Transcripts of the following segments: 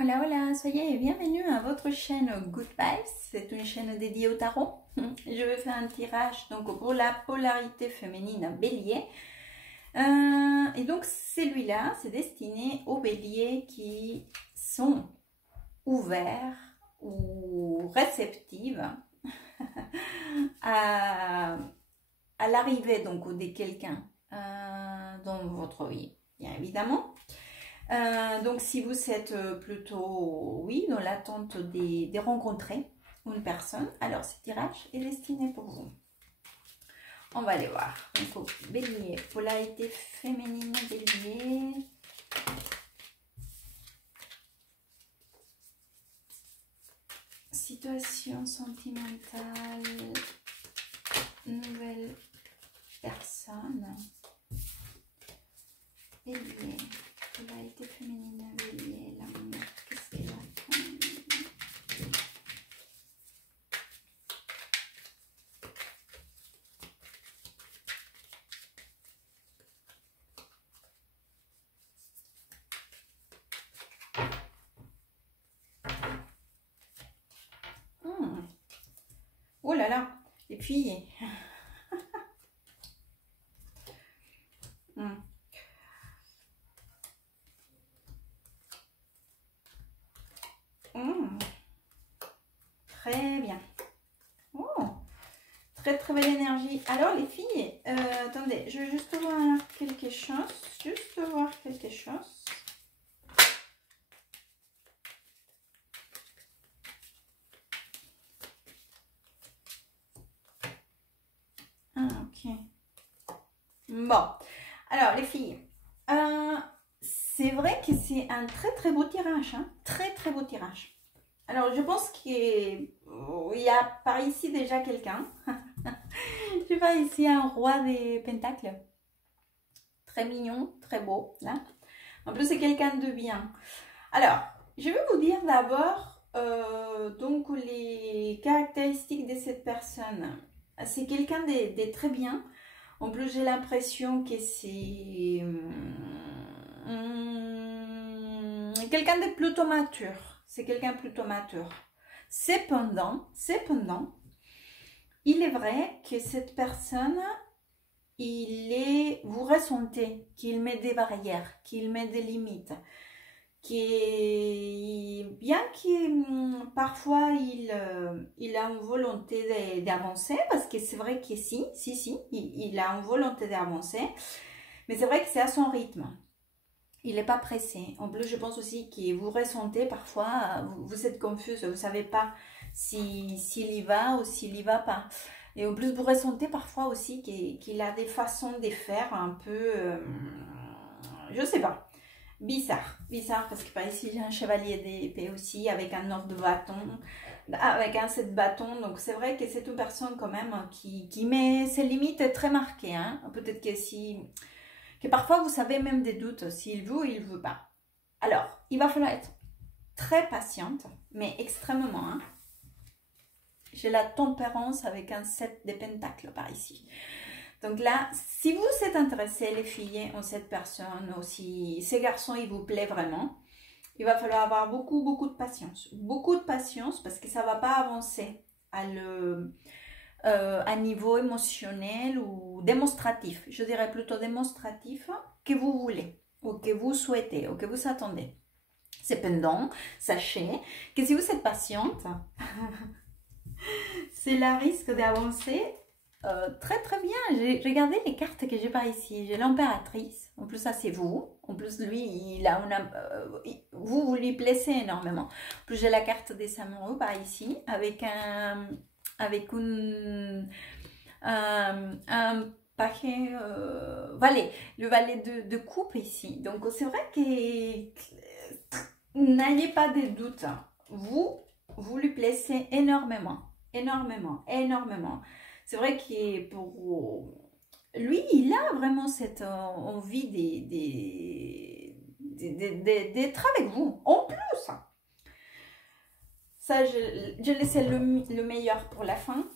Hola, hola, soyez bienvenue à votre chaîne Good Vibes. C'est une chaîne dédiée au tarot. Je vais faire un tirage donc pour la polarité féminine Bélier. Et donc celui-là, c'est destiné aux Béliers qui sont ouverts ou réceptifs à l'arrivée donc de quelqu'un dans votre vie, bien évidemment. Donc si vous êtes plutôt, oui, dans l'attente de rencontrer une personne, alors ce tirage est destiné pour vous. On va aller voir. Donc Bélier, polarité féminine Bélier. Situation sentimentale, nouvelle personne. Bélier. Polarité féminine Bélier, l'amour, qu'est-ce qu'elle attend? Oh là là, les filles. Très bien. Oh, très très belle énergie. Alors les filles, attendez, je vais juste voir quelque chose. Ah, ok. Bon, alors les filles, c'est vrai que c'est un très très beau tirage, hein, très très beau tirage. Alors je pense qu'il y a par ici déjà quelqu'un. Je vois ici un roi des pentacles, très mignon, très beau, là. En plus c'est quelqu'un de bien. Alors je vais vous dire d'abord donc les caractéristiques de cette personne. C'est quelqu'un de très bien. En plus, j'ai l'impression que c'est quelqu'un de plutôt mature. C'est quelqu'un plutôt mature. Cependant, il est vrai que cette personne, vous ressentez qu'il met des barrières, qu'il met des limites, bien que parfois il a une volonté d'avancer, parce que c'est vrai que il a une volonté d'avancer, mais c'est vrai que c'est à son rythme. Il n'est pas pressé. En plus, je pense aussi que vous ressentez parfois, vous êtes confuse, vous ne savez pas s'il y va ou s'il n'y va pas. Et en plus, vous ressentez parfois aussi qu'il a des façons de faire un peu, je ne sais pas. Bizarre, parce que par ici j'ai un chevalier d'épée aussi avec un or de bâton, avec un 7 bâton, donc c'est vrai que c'est une personne quand même qui met ses limites très marquées, hein. Peut-être que parfois vous savez même des doutes s'il veut ou il veut pas. Alors, il va falloir être très patiente, mais extrêmement, hein. J'ai la tempérance avec un 7 de pentacles par ici. Donc là, si vous êtes intéressés, les filles, en cette personne, ou si ces garçons, ils vous plaisent vraiment, il va falloir avoir beaucoup de patience. Beaucoup de patience parce que ça ne va pas avancer à niveau émotionnel ou démonstratif. Je dirais plutôt démonstratif que vous voulez, ou que vous souhaitez, ou que vous attendez. Cependant, sachez que si vous êtes patiente, c'est le risque d'avancer très bien. J'ai regardé les cartes que j'ai par ici. J'ai l'impératrice. En plus, ça c'est vous. En plus, lui, il a vous lui plaisez énormément. En plus, j'ai la carte des amoureux par ici avec un paquet valet. Le valet de coupe ici. Donc, c'est vrai que n'ayez pas de doute. Vous lui plaisez énormément. C'est vrai que pour lui, il a vraiment cette envie d'être avec vous. En plus, ça, je laisse le meilleur pour la fin.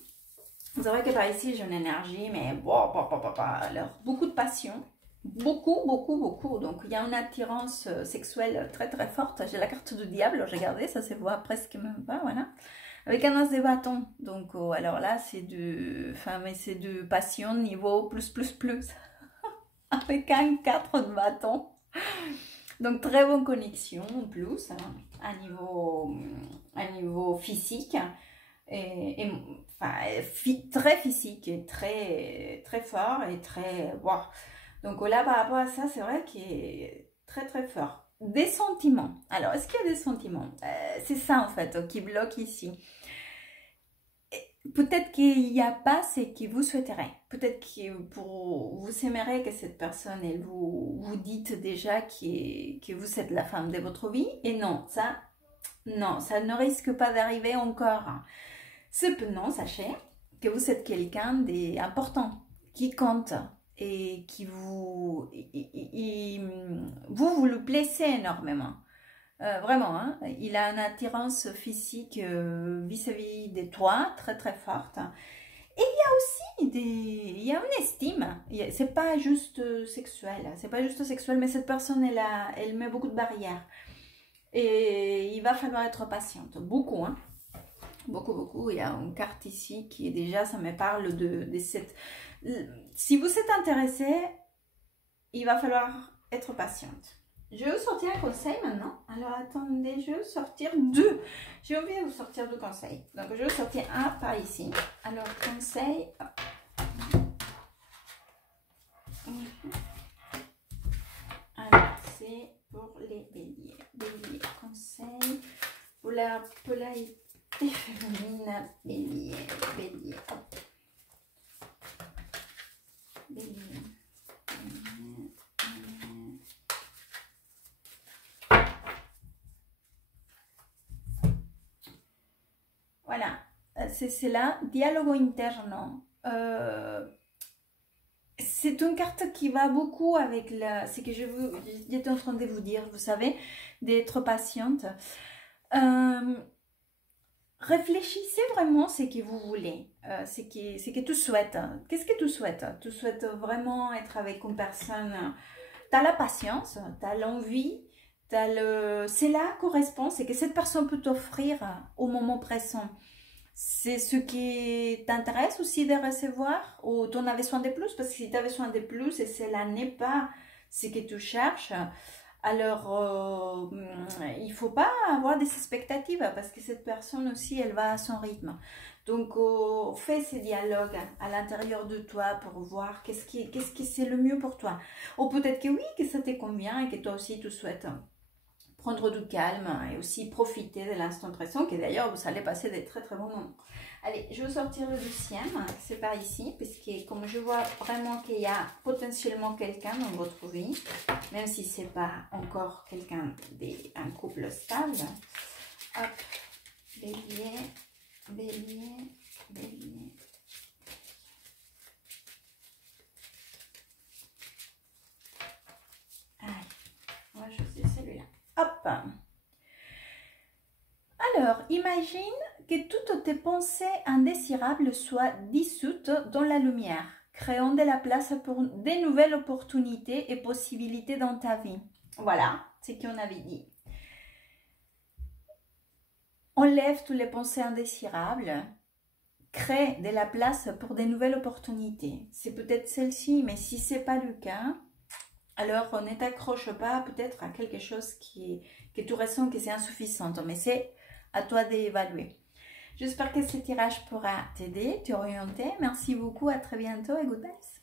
C'est vrai que par ici, j'ai une énergie, mais bon, alors, beaucoup de passion. Beaucoup, beaucoup, beaucoup. Donc, il y a une attirance sexuelle très, très forte. J'ai la carte du diable, j'ai regardé, ça se voit presque même pas, voilà. Avec un as de bâton. Donc, alors là, c'est enfin, mais c'est de passion niveau plus, plus, plus. Avec un 4 de bâton. Donc, très bonne connexion en plus, hein, à niveau physique. Enfin, très physique et très, très fort et très... Wow. Donc là, par rapport à ça, c'est vrai qu'il est très, très fort. Des sentiments. Alors, est-ce qu'il y a des sentiments? C'est ça, en fait, qui bloque ici. Peut-être qu'il n'y a pas ce que vous souhaiterez. Peut-être que vous aimeriez que cette personne, elle vous dite déjà que vous êtes la femme de votre vie. Et non, ça ne risque pas d'arriver encore. Cependant, sachez que vous êtes quelqu'un d'important, qui compte et qui vous le plaisez énormément. Vraiment, hein, il a une attirance physique vis-à-vis de toi, très très forte. Et il y a aussi il y a une estime. C'est pas juste sexuel, mais cette personne, elle met beaucoup de barrières. Et il va falloir être patiente, beaucoup, hein. Beaucoup, beaucoup. Il y a une carte ici qui est déjà, ça me parle de cette... Si vous êtes intéressé, il va falloir être patiente. Je vais vous sortir un conseil maintenant. Alors attendez, je vais vous sortir deux. J'ai envie de vous sortir deux conseils. Donc je vais vous sortir un par ici. Alors conseil. Alors c'est pour les béliers. Bélier, conseil. Pour la polarité féminine, bélier, bélier. Hop. Bélier. Voilà, c'est là, dialogue interne. C'est une carte qui va beaucoup avec ce que j'étais en train de vous dire, vous savez, d'être patiente. Réfléchissez vraiment ce que vous voulez, ce que tu souhaites. Qu'est-ce que tu souhaites? Tu souhaites vraiment être avec une personne, tu as la patience, tu as l'envie, cela correspond, c'est que cette personne peut t'offrir au moment présent. C'est ce qui t'intéresse aussi de recevoir ou tu en as besoin de plus? Parce que si tu as besoin de plus et cela n'est pas ce que tu cherches, alors il ne faut pas avoir des expectatives parce que cette personne aussi, elle va à son rythme. Donc, fais ces dialogues à l'intérieur de toi pour voir qu'est-ce qui c'est le mieux pour toi. Ou peut-être que oui, que ça te convient et que toi aussi tu souhaites prendre du calme et aussi profiter de l'instant présent, que d'ailleurs vous allez passer des très très bons moments. Allez, je vais sortir le deuxième, c'est par ici, puisque comme je vois vraiment qu'il y a potentiellement quelqu'un dans votre vie, même si ce n'est pas encore quelqu'un d'un couple stable. Hop, bélier, bélier, bélier. Allez, moi je sais celui-là. Hop. Alors, imagine que toutes tes pensées indésirables soient dissoutes dans la lumière, créant de la place pour des nouvelles opportunités et possibilités dans ta vie. Voilà, c'est ce qu'on avait dit. Enlève toutes les pensées indésirables, crée de la place pour des nouvelles opportunités. C'est peut-être celle-ci, mais si ce n'est pas le cas, alors ne t'accroche pas peut-être à quelque chose que tu ressens que c'est insuffisant, mais c'est à toi d'évaluer. J'espère que ce tirage pourra t'aider, t'orienter. Merci beaucoup, à très bientôt et good vibes.